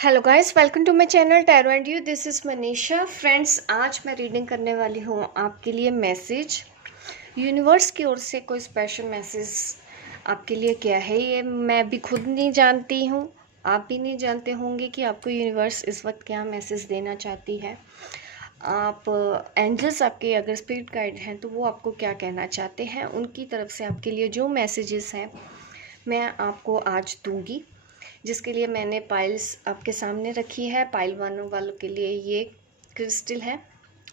Hello guys, welcome to my channel tarot and you. This is Manisha. Friends, आज मैं reading करने वाली हूँ आपके लिए मैसेज। यूनिवर्स की ओर से कोई स्पेशल मैसेज आपके लिए क्या है, ये मैं भी खुद नहीं जानती हूँ, आप भी नहीं जानते होंगे कि आपको यूनिवर्स इस वक्त क्या मैसेज देना चाहती है। आप एंजल्स आपके अगर स्पिरिट गाइड हैं तो वो आपको क्या कहना चाहते हैं, उनकी तरफ से आपके लिए जो मैसेजेस हैं मैं आपको आज दूंगी, जिसके लिए मैंने पाइल्स आपके सामने रखी है। पाइल वन वालों के लिए ये क्रिस्टल है।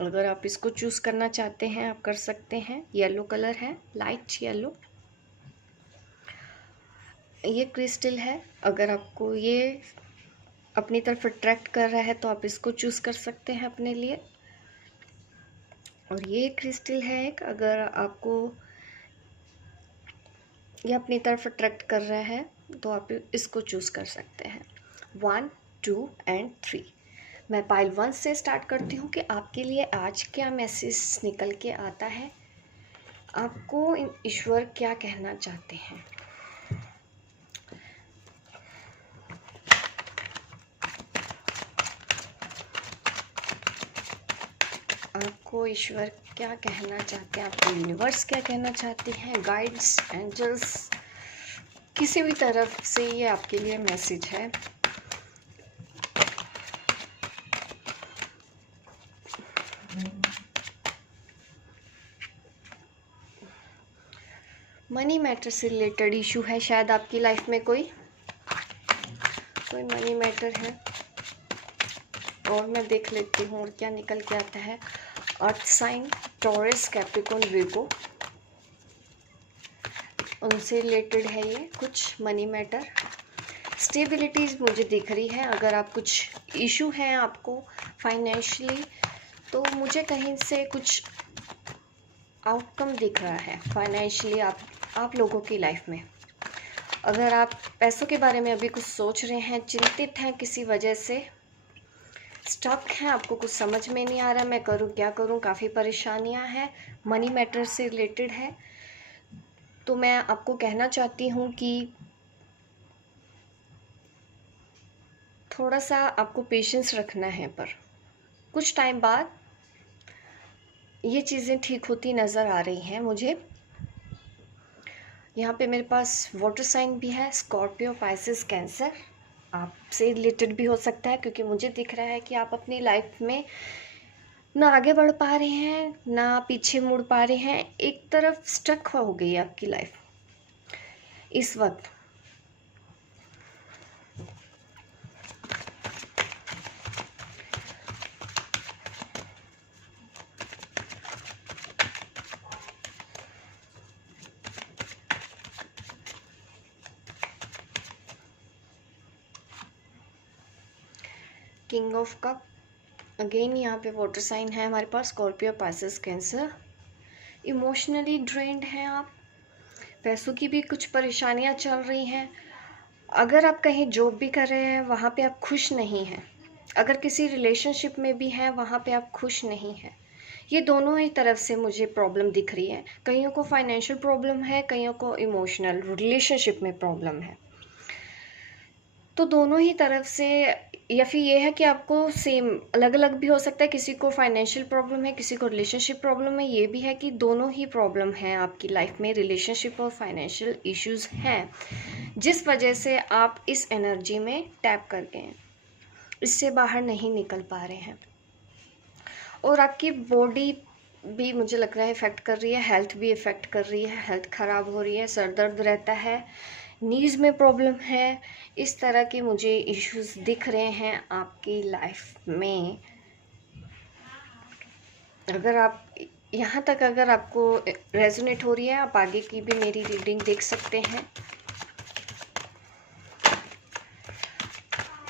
अगर आप इसको चूज़ करना चाहते हैं आप कर सकते हैं। येलो कलर है, लाइट येलो। ये क्रिस्टल है। अगर आपको ये अपनी तरफ अट्रैक्ट कर रहा है तो आप इसको चूज़ कर सकते हैं अपने लिए। और ये क्रिस्टल है एक, अगर आपको ये अपनी तरफ अट्रैक्ट कर रहा है तो आप इसको चूज़ कर सकते हैं। 1, 2 एंड 3। मैं पाइल 1 से स्टार्ट करती हूँ कि आपके लिए आज क्या मैसेज निकल के आता है, आपको ईश्वर क्या कहना चाहते हैं। आपको ईश्वर क्या कहना चाहते हैं, आपको यूनिवर्स क्या कहना चाहती हैं, गाइड्स, एंजल्स, किसी भी तरफ से ये आपके लिए मैसेज है। मनी मैटर से रिलेटेड इशू है शायद आपकी लाइफ में, कोई मनी मैटर है। और मैं देख लेती हूँ और क्या निकल के आता है। Earth sign, Taurus, Capricorn, Virgo, उनसे रिलेटेड है ये कुछ मनी मैटर। स्टेबिलिटीज़ मुझे दिख रही है। अगर आप कुछ इशू है आपको फाइनेंशियली, तो मुझे कहीं से कुछ आउटकम दिख रहा है फाइनेंशियली आप लोगों की लाइफ में। अगर आप पैसों के बारे में अभी कुछ सोच रहे हैं, चिंतित हैं किसी वजह से, स्टक हैं, आपको कुछ समझ में नहीं आ रहा मैं करूं क्या करूं, काफ़ी परेशानियां हैं, मनी मैटर से रिलेटेड है, तो मैं आपको कहना चाहती हूं कि थोड़ा सा आपको पेशेंस रखना है। पर कुछ टाइम बाद ये चीज़ें ठीक होती नज़र आ रही हैं मुझे। यहाँ पे मेरे पास वाटर साइन भी है, स्कॉर्पियो, पाइसेस, कैंसर। आपसे रिलेटेड भी हो सकता है क्योंकि मुझे दिख रहा है कि आप अपनी लाइफ में ना आगे बढ़ पा रहे हैं ना पीछे मुड़ पा रहे हैं, एक तरफ स्टक हो गई है आपकी लाइफ इस वक्त। किंग ऑफ कप, अगेन यहाँ पे वाटर साइन है हमारे पास, Scorpio, Pisces, Cancer. Emotionally drained हैं आप, पैसों की भी कुछ परेशानियाँ चल रही हैं। अगर आप कहीं जॉब भी कर रहे हैं वहाँ पे आप खुश नहीं हैं, अगर किसी रिलेशनशिप में भी हैं वहाँ पे आप खुश नहीं हैं। ये दोनों ही तरफ से मुझे प्रॉब्लम दिख रही है। कईयों को फाइनेंशियल प्रॉब्लम है, कईयों को इमोशनल रिलेशनशिप में प्रॉब्लम है। तो दोनों ही तरफ से, या फिर ये है कि आपको सेम अलग अलग भी हो सकता है, किसी को फाइनेंशियल प्रॉब्लम है, किसी को रिलेशनशिप प्रॉब्लम है। ये भी है कि दोनों ही प्रॉब्लम है आपकी लाइफ में, रिलेशनशिप और फाइनेंशियल इश्यूज हैं, जिस वजह से आप इस एनर्जी में टैप कर गए हैं, इससे बाहर नहीं निकल पा रहे हैं। और आपकी बॉडी भी मुझे लग रहा है इफ़ेक्ट कर रही है, हेल्थ भी इफ़ेक्ट कर रही है, हेल्थ ख़राब हो रही है, सर दर्द रहता है, नीज़ में प्रॉब्लम है। इस तरह के मुझे इश्यूज दिख रहे हैं आपकी लाइफ में। अगर आप यहाँ तक अगर आपको रेजोनेट हो रही है, आप आगे की भी मेरी रीडिंग देख सकते हैं।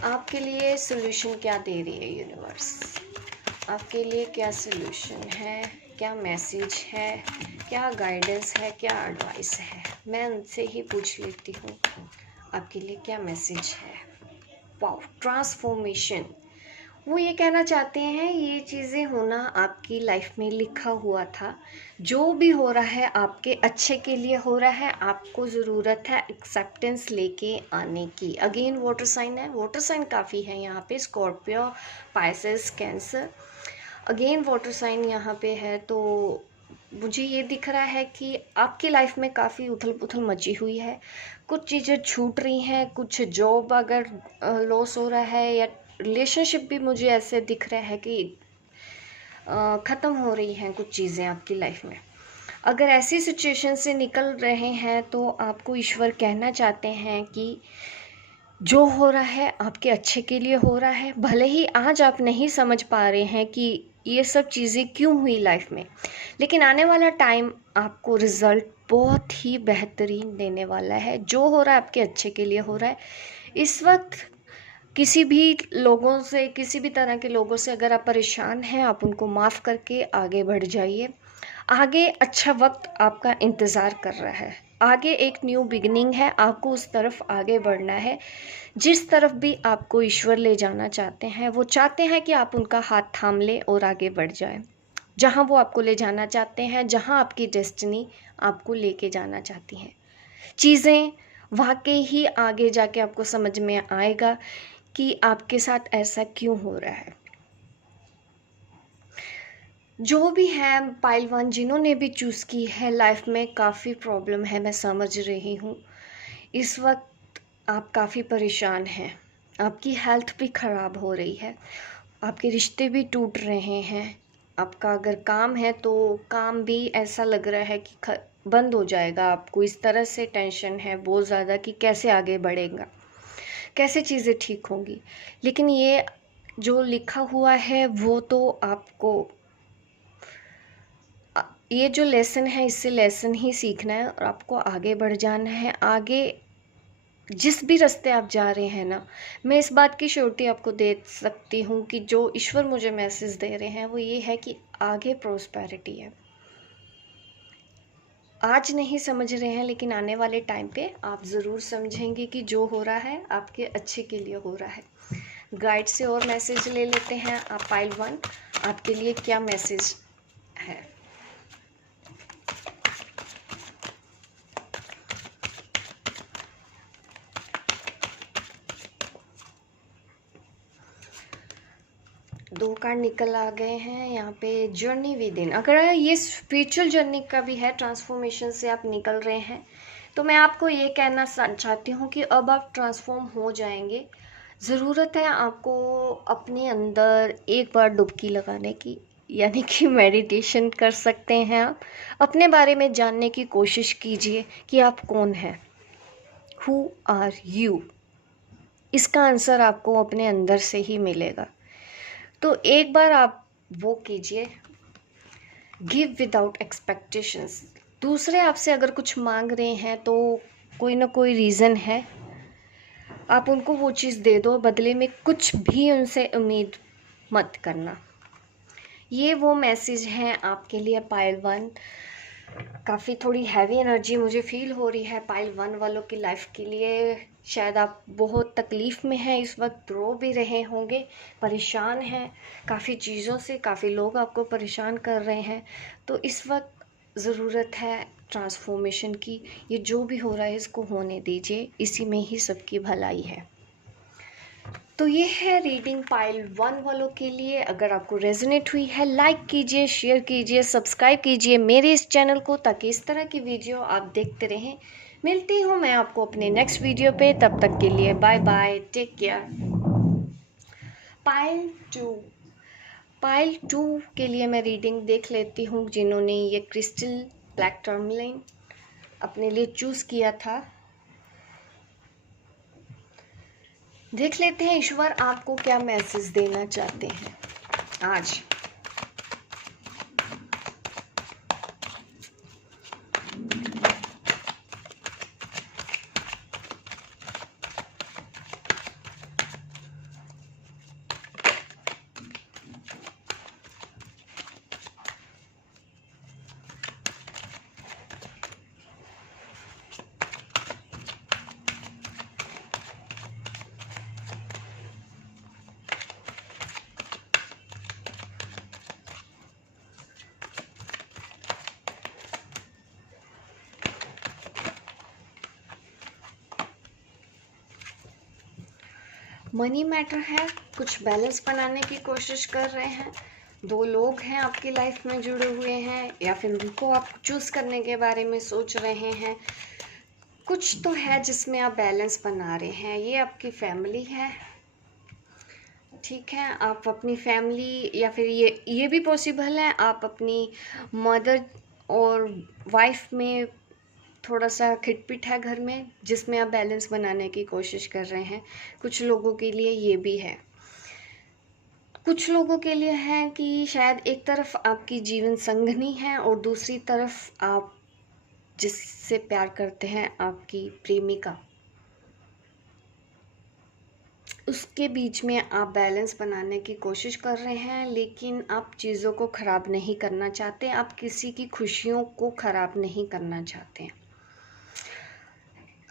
आपके लिए सॉल्यूशन क्या दे रही है यूनिवर्स, आपके लिए क्या सॉल्यूशन है, क्या मैसेज है, क्या गाइडेंस है, क्या एडवाइस है, मैं उनसे ही पूछ लेती हूँ आपके लिए क्या मैसेज है। वाओ, ट्रांसफॉर्मेशन, वो ये कहना चाहते हैं ये चीज़ें होना आपकी लाइफ में लिखा हुआ था, जो भी हो रहा है आपके अच्छे के लिए हो रहा है, आपको ज़रूरत है एक्सेप्टेंस लेके आने की। अगेन वाटर साइन है, वाटर साइन काफ़ी है यहाँ पे, Scorpio, Pisces, cancer. Again water sign यहाँ पे है, तो मुझे ये दिख रहा है कि आपकी लाइफ में काफ़ी उथल पुथल मची हुई है, कुछ चीज़ें छूट रही हैं, कुछ जॉब अगर लॉस हो रहा है, या रिलेशनशिप भी मुझे ऐसे दिख रहा है कि ख़त्म हो रही हैं कुछ चीज़ें आपकी लाइफ में। अगर ऐसी सिचुएशन से निकल रहे हैं तो आपको ईश्वर कहना चाहते हैं कि जो हो रहा है आपके अच्छे के लिए हो रहा है। भले ही आज आप नहीं समझ पा रहे हैं कि ये सब चीज़ें क्यों हुई लाइफ में, लेकिन आने वाला टाइम आपको रिज़ल्ट बहुत ही बेहतरीन देने वाला है। जो हो रहा है आपके अच्छे के लिए हो रहा है। इस वक्त किसी भी लोगों से, किसी भी तरह के लोगों से अगर आप परेशान हैं, आप उनको माफ़ करके आगे बढ़ जाइए। आगे अच्छा वक्त आपका इंतज़ार कर रहा है, आगे एक न्यू बिगिनिंग है, आपको उस तरफ आगे बढ़ना है। जिस तरफ भी आपको ईश्वर ले जाना चाहते हैं, वो चाहते हैं कि आप उनका हाथ थाम लें और आगे बढ़ जाएं। जहाँ वो आपको ले जाना चाहते हैं, जहाँ आपकी डेस्टिनी आपको लेके जाना चाहती हैं, चीज़ें वाकई ही आगे जाके आपको समझ में आएगा कि आपके साथ ऐसा क्यों हो रहा है। जो भी है पाइल 1 जिन्होंने भी चूज़ की है, लाइफ में काफ़ी प्रॉब्लम है, मैं समझ रही हूँ। इस वक्त आप काफ़ी परेशान हैं, आपकी हेल्थ भी ख़राब हो रही है, आपके रिश्ते भी टूट रहे हैं। आपका अगर काम है तो काम भी ऐसा लग रहा है कि बंद हो जाएगा। आपको इस तरह से टेंशन है बहुत ज़्यादा कि कैसे आगे बढ़ेगा, कैसे चीज़ें ठीक होंगी। लेकिन ये जो लिखा हुआ है वो तो आपको, ये जो लेसन है इससे लेसन ही सीखना है और आपको आगे बढ़ जाना है। आगे जिस भी रास्ते आप जा रहे हैं ना, मैं इस बात की श्योरिटी आपको दे सकती हूँ कि जो ईश्वर मुझे मैसेज दे रहे हैं वो ये है कि आगे प्रोस्पेरिटी है। आज नहीं समझ रहे हैं, लेकिन आने वाले टाइम पे आप ज़रूर समझेंगे कि जो हो रहा है आपके अच्छे के लिए हो रहा है। गाइड से और मैसेज ले लेते हैं। आप पाइल 1 आपके लिए क्या मैसेज है। दो कार्ड निकल आ गए हैं यहाँ पे। जर्नी विद इन, अगर ये स्पिरिचुअल जर्नी का भी है, ट्रांसफॉर्मेशन से आप निकल रहे हैं, तो मैं आपको ये कहना चाहती हूँ कि अब आप ट्रांसफॉर्म हो जाएंगे। ज़रूरत है आपको अपने अंदर एक बार डुबकी लगाने की, यानी कि मेडिटेशन कर सकते हैं आप। अपने बारे में जानने की कोशिश कीजिए कि आप कौन हैं, हु आर यू। इसका आंसर आपको अपने अंदर से ही मिलेगा। तो एक बार आप वो कीजिए, गिव विदाउट एक्सपेक्टेशंस। दूसरे आपसे अगर कुछ मांग रहे हैं तो कोई ना कोई रीज़न है, आप उनको वो चीज़ दे दो, बदले में कुछ भी उनसे उम्मीद मत करना। ये वो मैसेज हैं आपके लिए पाइल 1। काफ़ी थोड़ी हैवी एनर्जी मुझे फील हो रही है पाइल 1 वालों की लाइफ के लिए। शायद आप बहुत तकलीफ़ में हैं इस वक्त, रो भी रहे होंगे, परेशान हैं काफ़ी चीज़ों से, काफ़ी लोग आपको परेशान कर रहे हैं। तो इस वक्त ज़रूरत है ट्रांसफॉर्मेशन की। ये जो भी हो रहा है इसको होने दीजिए, इसी में ही सबकी भलाई है। तो ये है रीडिंग पाइल 1 वालों के लिए। अगर आपको रेजोनेट हुई है, लाइक कीजिए, शेयर कीजिए, सब्सक्राइब कीजिए मेरे इस चैनल को, ताकि इस तरह की वीडियो आप देखते रहें। मिलती हूँ मैं आपको अपने नेक्स्ट वीडियो पे, तब तक के लिए bye bye, take care. Pile 2 के लिए मैं रीडिंग देख लेती हूँ, जिन्होंने ये क्रिस्टल ब्लैक टर्मलाइन अपने लिए चूज़ किया था। देख लेते हैं ईश्वर आपको क्या मैसेज देना चाहते हैं आज। मनी मैटर है, कुछ बैलेंस बनाने की कोशिश कर रहे हैं। 2 लोग हैं आपकी लाइफ में जुड़े हुए हैं, या फिर उनको आप चूज़ करने के बारे में सोच रहे हैं। कुछ तो है जिसमें आप बैलेंस बना रहे हैं। ये आपकी फैमिली है, ठीक है। आप अपनी फैमिली, या फिर ये भी पॉसिबल है आप अपनी मदर और वाइफ में थोड़ा सा खिटपिट है घर में, जिसमें आप बैलेंस बनाने की कोशिश कर रहे हैं। कुछ लोगों के लिए ये भी है। कुछ लोगों के लिए है कि शायद एक तरफ आपकी जीवन संगनी है और दूसरी तरफ आप जिससे प्यार करते हैं, आपकी प्रेमिका, उसके बीच में आप बैलेंस बनाने की कोशिश कर रहे हैं। लेकिन आप चीज़ों को ख़राब नहीं करना चाहते, आप किसी की खुशियों को ख़राब नहीं करना चाहते।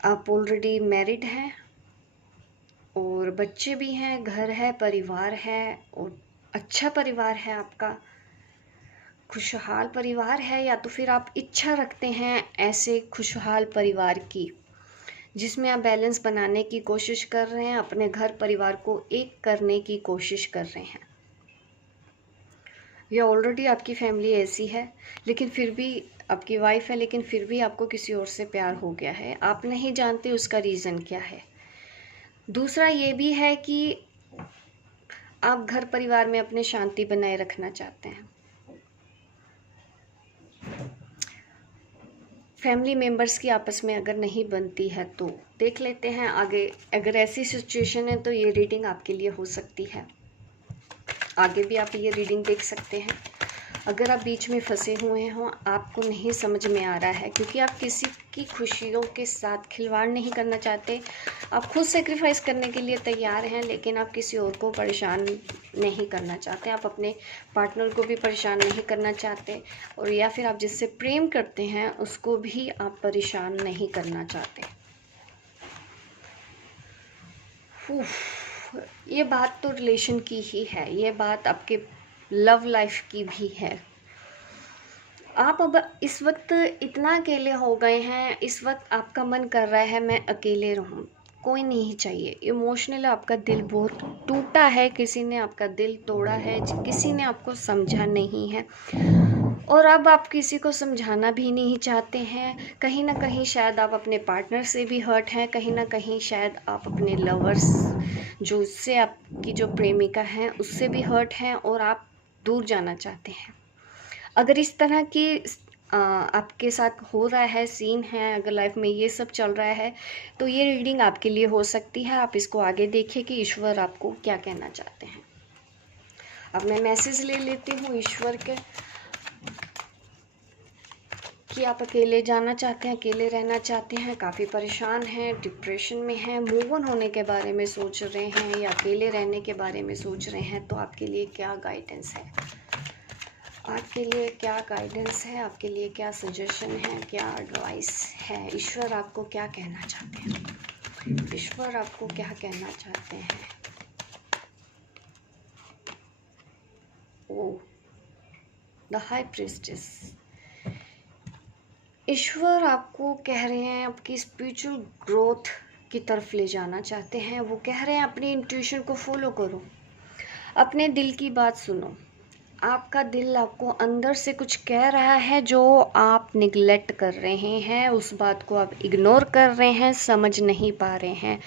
आप ऑलरेडी मैरिड हैं और बच्चे भी हैं, घर है, परिवार है, और अच्छा परिवार है आपका, खुशहाल परिवार है। या तो फिर आप इच्छा रखते हैं ऐसे खुशहाल परिवार की, जिसमें आप बैलेंस बनाने की कोशिश कर रहे हैं, अपने घर परिवार को एक करने की कोशिश कर रहे हैं। या ऑलरेडी आपकी फैमिली ऐसी है, लेकिन फिर भी आपकी वाइफ है, लेकिन फिर भी आपको किसी और से प्यार हो गया है, आप नहीं जानते उसका रीज़न क्या है। दूसरा ये भी है कि आप घर परिवार में अपने शांति बनाए रखना चाहते हैं। फैमिली मेंबर्स की आपस में अगर नहीं बनती है तो देख लेते हैं आगे। अगर ऐसी सिचुएशन है तो ये रीडिंग आपके लिए हो सकती है। आगे भी आप ये रीडिंग देख सकते हैं। अगर आप बीच में फंसे हुए हों, आपको नहीं समझ में आ रहा है, क्योंकि आप किसी की खुशियों के साथ खिलवाड़ नहीं करना चाहते, आप खुद सेक्रीफाइस करने के लिए तैयार हैं, लेकिन आप किसी और को परेशान नहीं करना चाहते, आप अपने पार्टनर को भी परेशान नहीं करना चाहते, और या फिर आप जिससे प्रेम करते हैं उसको भी आप परेशान नहीं करना चाहते। ये बात तो रिलेशन की ही है, ये बात आपके लव लाइफ की भी है। आप अब इस वक्त इतना अकेले हो गए हैं, इस वक्त आपका मन कर रहा है मैं अकेले रहूं, कोई नहीं चाहिए। इमोशनल आपका दिल बहुत टूटा है, किसी ने आपका दिल तोड़ा है, किसी ने आपको समझा नहीं है, और अब आप किसी को समझाना भी नहीं चाहते हैं। कहीं ना कहीं शायद आप अपने पार्टनर से भी हर्ट हैं, कहीं ना कहीं शायद आप अपने लवर्स, जो उससे आपकी जो प्रेमिका है, उससे भी हर्ट हैं, और आप दूर जाना चाहते हैं। अगर इस तरह की आपके साथ हो रहा है, सीन है, अगर लाइफ में ये सब चल रहा है, तो ये रीडिंग आपके लिए हो सकती है। आप इसको आगे देखिए कि ईश्वर आपको क्या कहना चाहते हैं। अब मैं मैसेज ले लेती हूँ ईश्वर के, कि आप अकेले जाना चाहते हैं, अकेले रहना चाहते हैं, काफ़ी परेशान हैं, डिप्रेशन में हैं, मूव ऑन होने के बारे में सोच रहे हैं, या अकेले रहने के बारे में सोच रहे हैं, तो आपके लिए क्या गाइडेंस है, आपके लिए क्या गाइडेंस है, आपके लिए क्या सजेशन है, क्या एडवाइस है, ईश्वर आपको क्या कहना चाहते हैं, ईश्वर आपको क्या कहना चाहते हैं। ओ द हाई प्रीस्टेस, ईश्वर आपको कह रहे हैं आपकी स्पिरिचुअल ग्रोथ की तरफ ले जाना चाहते हैं। वो कह रहे हैं अपनी इंट्यूशन को फॉलो करो, अपने दिल की बात सुनो। आपका दिल आपको अंदर से कुछ कह रहा है जो आप निगलेक्ट कर रहे हैं, उस बात को आप इग्नोर कर रहे हैं, समझ नहीं पा रहे हैं।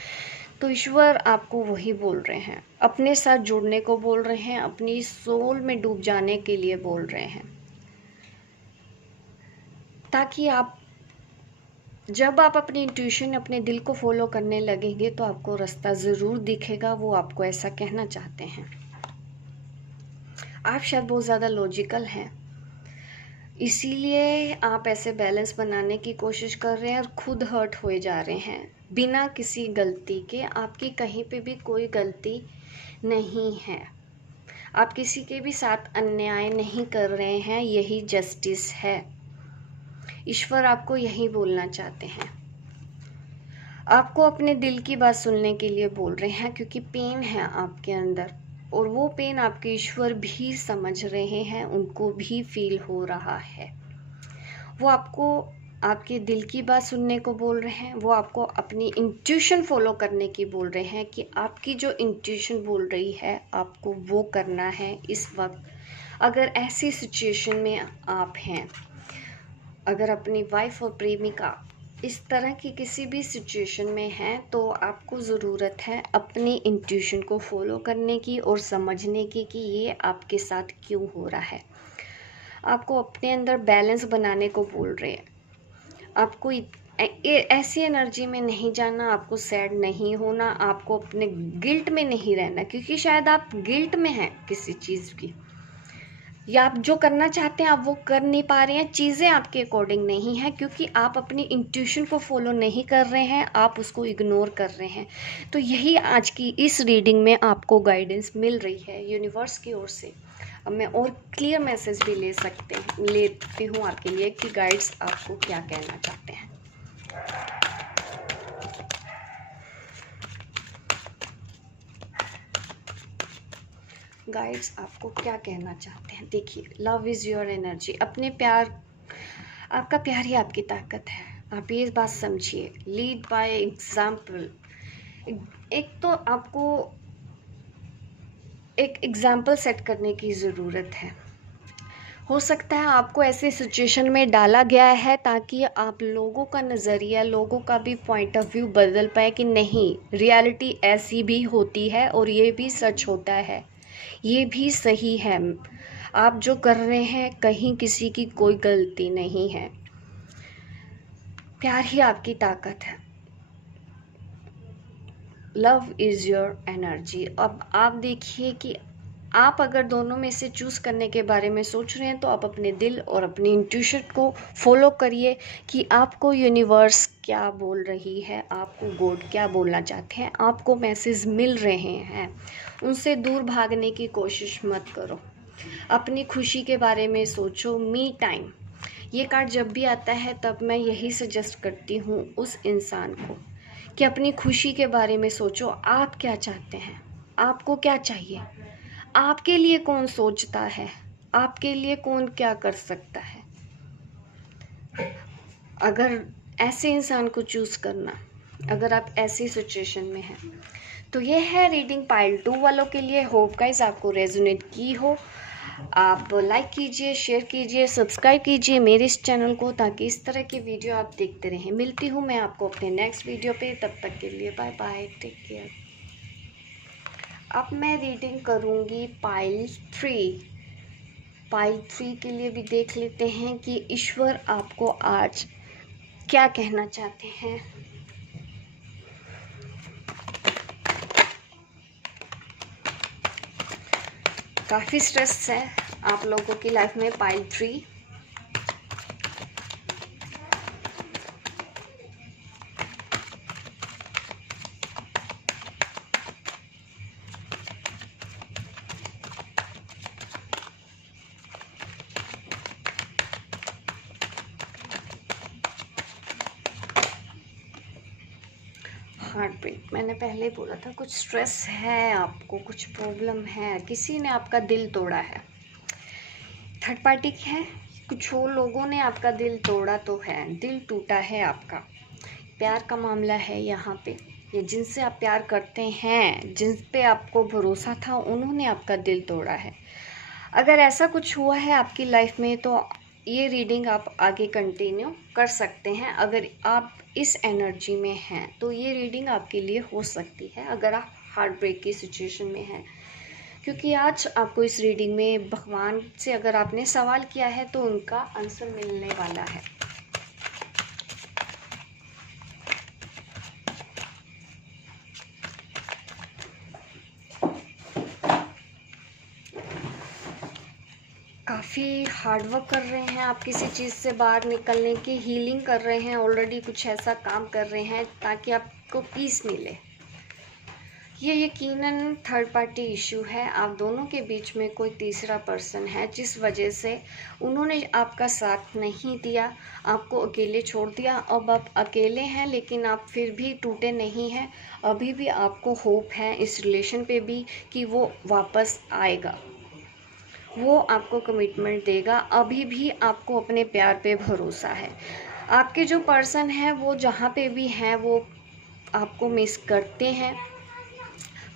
तो ईश्वर आपको वही बोल रहे हैं, अपने साथ जुड़ने को बोल रहे हैं, अपनी सोल में डूब जाने के लिए बोल रहे हैं, ताकि आप जब आप अपनी इंट्यूशन, अपने दिल को फॉलो करने लगेंगे तो आपको रास्ता ज़रूर दिखेगा। वो आपको ऐसा कहना चाहते हैं। आप शायद बहुत ज़्यादा लॉजिकल हैं, इसीलिए आप ऐसे बैलेंस बनाने की कोशिश कर रहे हैं और खुद हर्ट हुए जा रहे हैं बिना किसी गलती के। आपकी कहीं पे भी कोई गलती नहीं है, आप किसी के भी साथ अन्याय नहीं कर रहे हैं, यही जस्टिस है। ईश्वर आपको यही बोलना चाहते हैं, आपको अपने दिल की बात सुनने के लिए बोल रहे हैं, क्योंकि पेन है आपके अंदर, और वो पेन आपके ईश्वर भी समझ रहे हैं, उनको भी फील हो रहा है। वो आपको आपके दिल की बात सुनने को बोल रहे हैं, वो आपको अपनी इंट्यूशन फॉलो करने की बोल रहे हैं कि आपकी जो इंट्यूशन बोल रही है आपको वो करना है इस वक्त। अगर ऐसी सिचुएशन में आप हैं, अगर अपनी वाइफ और प्रेमिका इस तरह की किसी भी सिचुएशन में है, तो आपको ज़रूरत है अपनी इंट्यूशन को फॉलो करने की और समझने की कि ये आपके साथ क्यों हो रहा है। आपको अपने अंदर बैलेंस बनाने को बोल रहे हैं। आपको ऐसी एनर्जी में नहीं जाना, आपको सैड नहीं होना, आपको अपने गिल्ट में नहीं रहना, क्योंकि शायद आप गिल्ट में हैं किसी चीज़ की, या आप जो करना चाहते हैं आप वो कर नहीं पा रहे हैं, चीज़ें आपके अकॉर्डिंग नहीं है, क्योंकि आप अपनी इंट्यूशन को फॉलो नहीं कर रहे हैं, आप उसको इग्नोर कर रहे हैं। तो यही आज की इस रीडिंग में आपको गाइडेंस मिल रही है यूनिवर्स की ओर से। अब मैं और क्लियर मैसेज भी लेती हूँ आपके लिए कि गाइड्स आपको क्या कहना चाहते हैं। गाइड्स आपको क्या कहना चाहते हैं, देखिए, लव इज़ योर एनर्जी। अपने प्यार, आपका प्यार ही आपकी ताकत है। आप ये बात समझिए, लीड बाय एग्जाम्पल। एक तो आपको एक एग्जाम्पल सेट करने की ज़रूरत है। हो सकता है आपको ऐसे सिचुएशन में डाला गया है ताकि आप लोगों का नज़रिया, लोगों का भी पॉइंट ऑफ व्यू बदल पाए कि नहीं, रियलिटी ऐसी भी होती है और ये भी सच होता है, ये भी सही है। आप जो कर रहे हैं कहीं किसी की कोई गलती नहीं है। प्यार ही आपकी ताकत है। Love is your energy. अब आप देखिए कि आप अगर दोनों में से चूज़ करने के बारे में सोच रहे हैं तो आप अपने दिल और अपनी इंट्यूशन को फॉलो करिए कि आपको यूनिवर्स क्या बोल रही है, आपको गॉड क्या बोलना चाहते हैं, आपको मैसेज मिल रहे हैं। उनसे दूर भागने की कोशिश मत करो, अपनी खुशी के बारे में सोचो। मी टाइम, ये कार्ड जब भी आता है तब मैं यही सजेस्ट करती हूँ उस इंसान को कि अपनी खुशी के बारे में सोचो। आप क्या चाहते हैं, आपको क्या चाहिए, आपके लिए कौन सोचता है, आपके लिए कौन क्या कर सकता है। अगर ऐसे इंसान को चूज़ करना, अगर आप ऐसी सिचुएशन में हैं, तो ये है रीडिंग पाइल 2 वालों के लिए। होप गाइस आपको रेजोनेट की हो। आप लाइक कीजिए, शेयर कीजिए, सब्सक्राइब कीजिए मेरे इस चैनल को, ताकि इस तरह की वीडियो आप देखते रहें। मिलती हूँ मैं आपको अपने नेक्स्ट वीडियो पे, तब तक के लिए बाय बाय, टेक केयर। अब मैं रीडिंग करूँगी पाइल 3। पाइल 3 के लिए भी देख लेते हैं कि ईश्वर आपको आज क्या कहना चाहते हैं। काफ़ी स्ट्रेस है आप लोगों की लाइफ में। Pile 3, heartbreak. मैंने पहले ही बोला था, कुछ स्ट्रेस है आपको, कुछ प्रॉब्लम है, किसी ने आपका दिल तोड़ा है। थर्ड पार्टी है, कुछ और लोगों ने आपका दिल तोड़ा तो है, दिल टूटा है आपका। प्यार का मामला है यहाँ पे, ये जिनसे आप प्यार करते हैं, जिन पे आपको भरोसा था, उन्होंने आपका दिल तोड़ा है। अगर ऐसा कुछ हुआ है आपकी लाइफ में तो ये रीडिंग आप आगे कंटिन्यू कर सकते हैं। अगर आप इस एनर्जी में हैं तो ये रीडिंग आपके लिए हो सकती है, अगर आप हार्ट ब्रेक की सिचुएशन में हैं, क्योंकि आज आपको इस रीडिंग में भगवान से अगर आपने सवाल किया है तो उनका आंसर मिलने वाला है। काफ़ी हार्ड वर्क कर रहे हैं आप, किसी चीज़ से बाहर निकलने की हीलिंग कर रहे हैं, ऑलरेडी कुछ ऐसा काम कर रहे हैं ताकि आपको पीस मिले। ये यकीनन थर्ड पार्टी इशू है, आप दोनों के बीच में कोई तीसरा पर्सन है जिस वजह से उन्होंने आपका साथ नहीं दिया, आपको अकेले छोड़ दिया। अब आप अकेले हैं लेकिन आप फिर भी टूटे नहीं हैं, अभी भी आपको होप है इस रिलेशन पे भी कि वो वापस आएगा, वो आपको कमिटमेंट देगा। अभी भी आपको अपने प्यार पे भरोसा है। आपके जो पर्सन है वो जहाँ पे भी हैं वो आपको मिस करते हैं,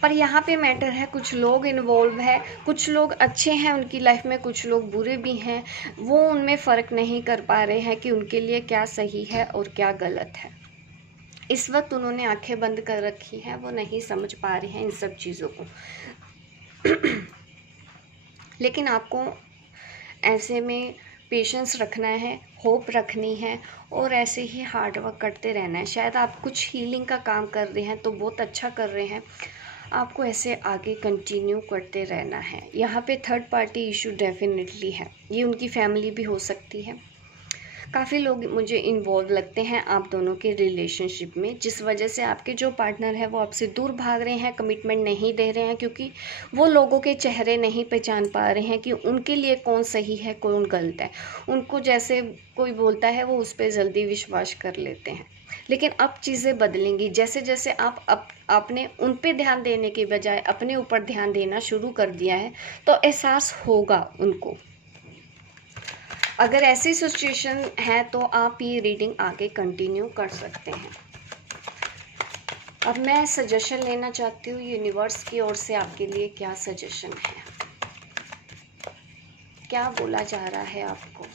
पर यहाँ पे मैटर है कुछ लोग इन्वॉल्व है, कुछ लोग अच्छे हैं उनकी लाइफ में, कुछ लोग बुरे भी हैं। वो उनमें फ़र्क नहीं कर पा रहे हैं कि उनके लिए क्या सही है और क्या गलत है। इस वक्त उन्होंने आंखें बंद कर रखी हैं, वो नहीं समझ पा रहे हैं इन सब चीज़ों को। लेकिन आपको ऐसे में पेशेंस रखना है, होप रखनी है और ऐसे ही हार्ड वर्क करते रहना है। शायद आप कुछ हीलिंग का काम कर रहे हैं तो बहुत अच्छा कर रहे हैं, आपको ऐसे आगे कंटिन्यू करते रहना है। यहाँ पे थर्ड पार्टी इशू डेफिनेटली है, ये उनकी फैमिली भी हो सकती है। काफ़ी लोग मुझे इन्वॉल्व लगते हैं आप दोनों के रिलेशनशिप में, जिस वजह से आपके जो पार्टनर है वो आपसे दूर भाग रहे हैं, कमिटमेंट नहीं दे रहे हैं, क्योंकि वो लोगों के चेहरे नहीं पहचान पा रहे हैं कि उनके लिए कौन सही है कौन गलत है। उनको जैसे कोई बोलता है वो उस पर जल्दी विश्वास कर लेते हैं। लेकिन अब चीज़ें बदलेंगी, जैसे जैसे आपने उन पे ध्यान देने के बजाय अपने ऊपर ध्यान देना शुरू कर दिया है तो एहसास होगा उनको। अगर ऐसी सिचुएशन है तो आप ये रीडिंग आगे कंटिन्यू कर सकते हैं। अब मैं सजेशन लेना चाहती हूँ यूनिवर्स की ओर से आपके लिए क्या सजेशन है, क्या बोला जा रहा है आपको।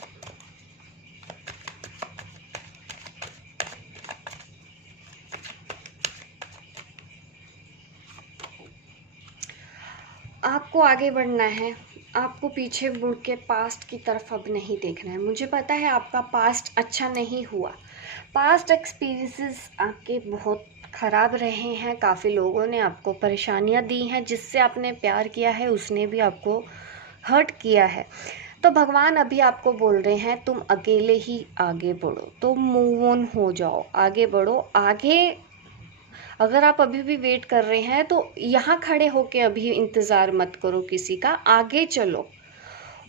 आपको आगे बढ़ना है, आपको पीछे मुड़ के पास्ट की तरफ अब नहीं देखना है। मुझे पता है आपका पास्ट अच्छा नहीं हुआ, पास्ट एक्सपीरियंसेस आपके बहुत ख़राब रहे हैं, काफ़ी लोगों ने आपको परेशानियां दी हैं, जिससे आपने प्यार किया है उसने भी आपको हर्ट किया है। तो भगवान अभी आपको बोल रहे हैं तुम अकेले ही आगे बढ़ो, तो मूव ऑन हो जाओ, आगे बढ़ो। आगे अगर आप अभी भी वेट कर रहे हैं तो यहाँ खड़े होके अभी इंतज़ार मत करो किसी का, आगे चलो।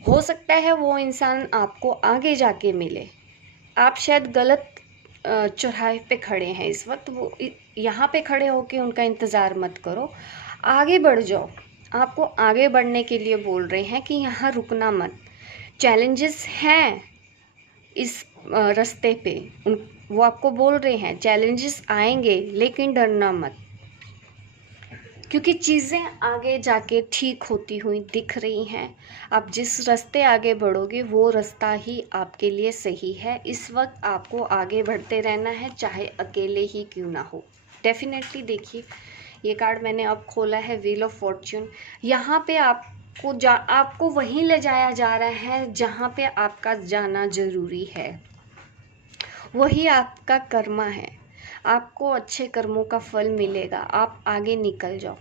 हो सकता है वो इंसान आपको आगे जाके मिले, आप शायद गलत चौराहे पे खड़े हैं इस वक्त, वो यहाँ पे खड़े होके उनका इंतज़ार मत करो, आगे बढ़ जाओ। आपको आगे बढ़ने के लिए बोल रहे हैं कि यहाँ रुकना मत। चैलेंजेस हैं इस रास्ते पे, वो आपको बोल रहे हैं चैलेंजेस आएंगे लेकिन डरना मत, क्योंकि चीज़ें आगे जाके ठीक होती हुई दिख रही हैं। आप जिस रास्ते आगे बढ़ोगे वो रास्ता ही आपके लिए सही है। इस वक्त आपको आगे बढ़ते रहना है, चाहे अकेले ही क्यों ना हो। डेफिनेटली देखिए, ये कार्ड मैंने अब खोला है व्हील ऑफ फॉर्च्यून। यहाँ पे आपको वहीं ले जाया जा रहा है जहाँ पे आपका जाना ज़रूरी है, वही आपका कर्मा है। आपको अच्छे कर्मों का फल मिलेगा, आप आगे निकल जाओ,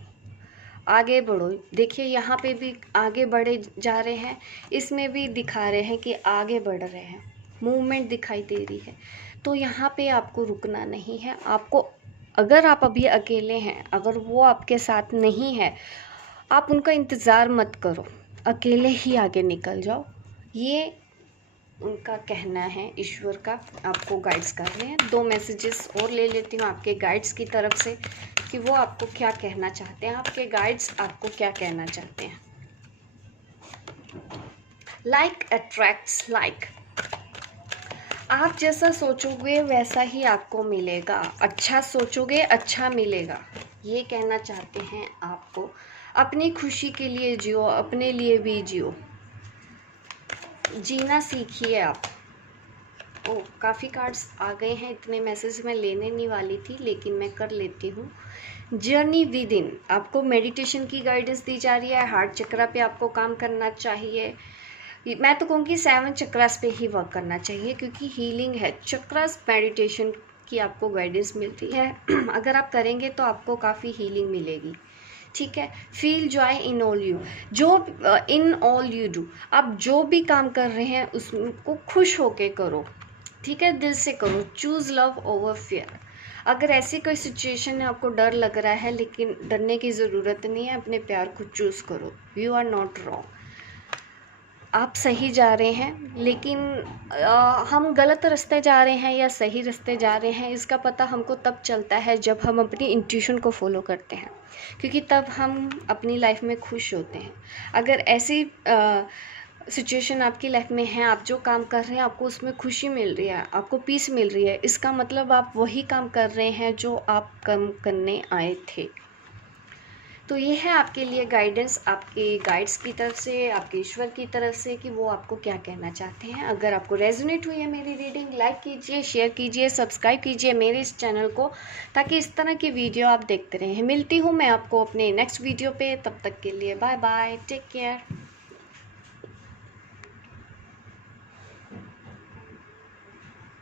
आगे बढ़ो। देखिए यहाँ पे भी आगे बढ़े जा रहे हैं, इसमें भी दिखा रहे हैं कि आगे बढ़ रहे हैं, मूवमेंट दिखाई दे रही है। तो यहाँ पे आपको रुकना नहीं है। आपको, अगर आप अभी अकेले हैं, अगर वो आपके साथ नहीं है, आप उनका इंतज़ार मत करो, अकेले ही आगे निकल जाओ। ये उनका कहना है, ईश्वर का आपको गाइड्स कर रहे हैं। 2 मैसेजेस और ले लेती हूँ आपके गाइड्स की तरफ से कि वो आपको क्या कहना चाहते हैं, आपके गाइड्स आपको क्या कहना चाहते हैं। लाइक अट्रैक्ट्स लाइक, आप जैसा सोचोगे वैसा ही आपको मिलेगा, अच्छा सोचोगे अच्छा मिलेगा, ये कहना चाहते हैं आपको। अपनी खुशी के लिए जियो, अपने लिए भी जियो, जीना सीखिए आप। काफ़ी कार्ड्स आ गए हैं, इतने मैसेज मैं लेने नहीं वाली थी लेकिन मैं कर लेती हूँ। जर्नी विद इन, आपको मेडिटेशन की गाइडेंस दी जा रही है। हार्ट चक्रा पे आपको काम करना चाहिए, मैं तो कहूँगी 7 चक्रास पे ही वर्क करना चाहिए, क्योंकि हीलिंग है। चक्रास मेडिटेशन की आपको गाइडेंस मिलती है, अगर आप करेंगे तो आपको काफ़ी हीलिंग मिलेगी। ठीक है। Feel joy in all you, जो इन ऑल यू डू, आप जो भी काम कर रहे हैं उसको खुश होके करो, ठीक है, दिल से करो। Choose love over fear. अगर ऐसी कोई सिचुएशन है, आपको डर लग रहा है, लेकिन डरने की ज़रूरत नहीं है, अपने प्यार को चूज़ करो। यू आर नॉट रॉन्ग, आप सही जा रहे हैं। लेकिन हम गलत रास्ते जा रहे हैं या सही रास्ते जा रहे हैं, इसका पता हमको तब चलता है जब हम अपनी इंट्यूशन को फॉलो करते हैं, क्योंकि तब हम अपनी लाइफ में खुश होते हैं। अगर ऐसी सिचुएशन आपकी लाइफ में है, आप जो काम कर रहे हैं आपको उसमें खुशी मिल रही है, आपको पीस मिल रही है, इसका मतलब आप वही काम कर रहे हैं जो आप काम करने आए थे। तो ये है आपके लिए गाइडेंस, आपके गाइड्स की तरफ से, आपके ईश्वर की तरफ से, कि वो आपको क्या कहना चाहते हैं। अगर आपको रेजोनेट हुई है मेरी रीडिंग, लाइक कीजिए, शेयर कीजिए, सब्सक्राइब कीजिए मेरे इस चैनल को, ताकि इस तरह की वीडियो आप देखते रहें। मिलती हूँ मैं आपको अपने नेक्स्ट वीडियो पे, तब तक के लिए बाय बाय, टेक केयर।